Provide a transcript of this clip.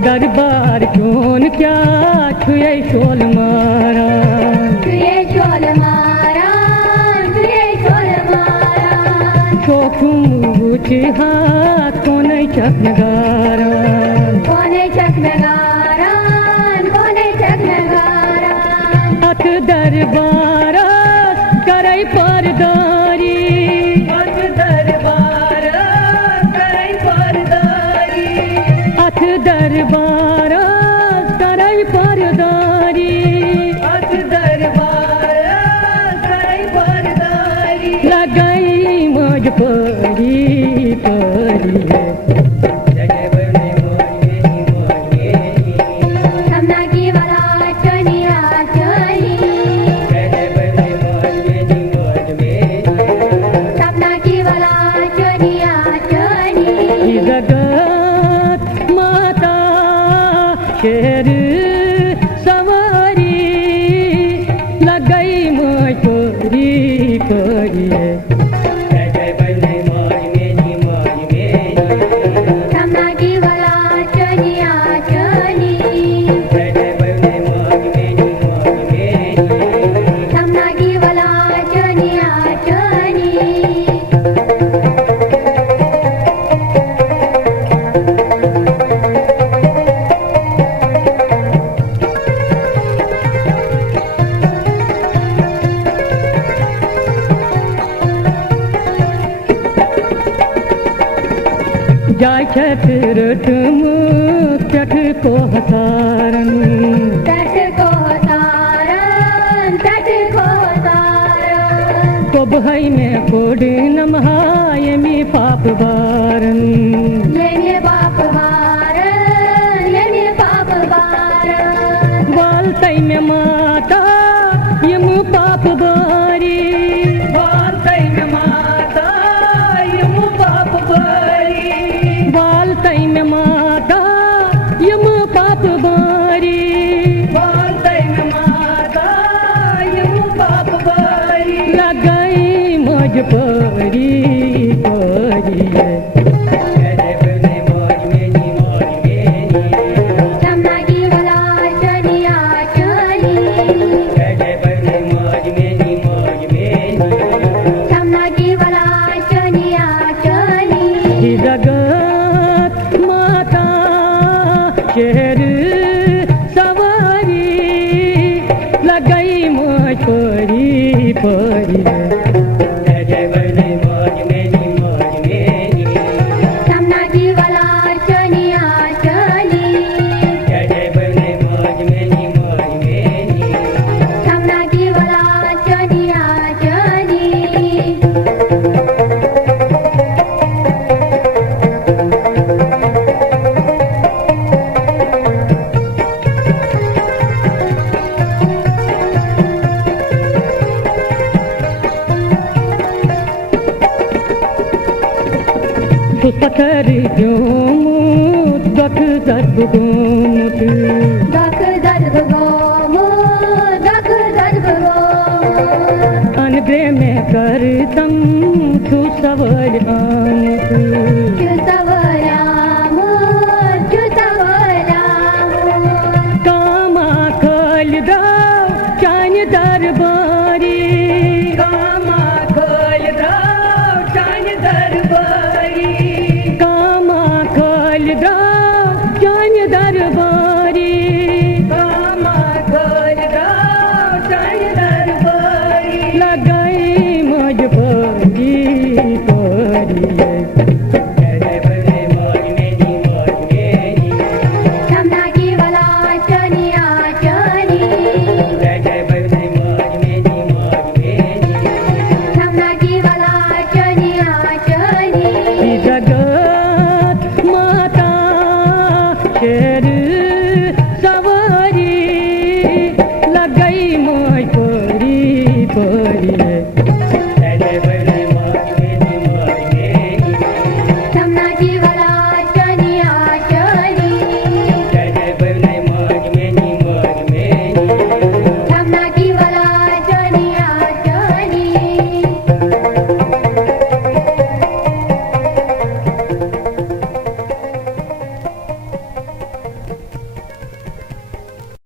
दरबार क्यों क्या छुए शोल मारा, छुए शोल मारा, छुए शोल मारा। शोकुछ हाथ कोने चकनगारा, कोने चकनगारा, कोने चकनगारा। अथ दरबार करे परदारी, अथ दरबार करे परदारी, अथ दरबार करे परदारी, अथ दरबार करे परदारी। लगाई मज परी परी समना की वाला चनिया चली, सपना की वाला चनिया चली। जगत माता शेर सवारी लगई मचोरी करिए। समना की वाला चनिया चली, समना की वाला चनिया चली। जाय छठ चठ को हसारन, तट को तारन, तट को तारन। को बहई में कोड नमहाय में पाप बारन। ये ने बाप बारन, ये ने बाप बारन। बालतई में माता यम पाप बारी, बालतई में माता यम पाप बारी, बालतई में माता यम पाप बारी, बालतई में माता यम पाप बारी। लगाई मज परी परी समना की वाला चनिया चली, समना की वाला चनिया चली। जगत माता शेर सवारी लगई मचोरी परी। समना की वाला चनिया चली, समना की वाला चनिया चली। पत्थर क्यों दख दर्द गोमुत, दख दर्द गोमो, दख दर्द गोमो। अनबे में कर तम छू सवर आमुत, चुसवरामो, चुसवरामो। कर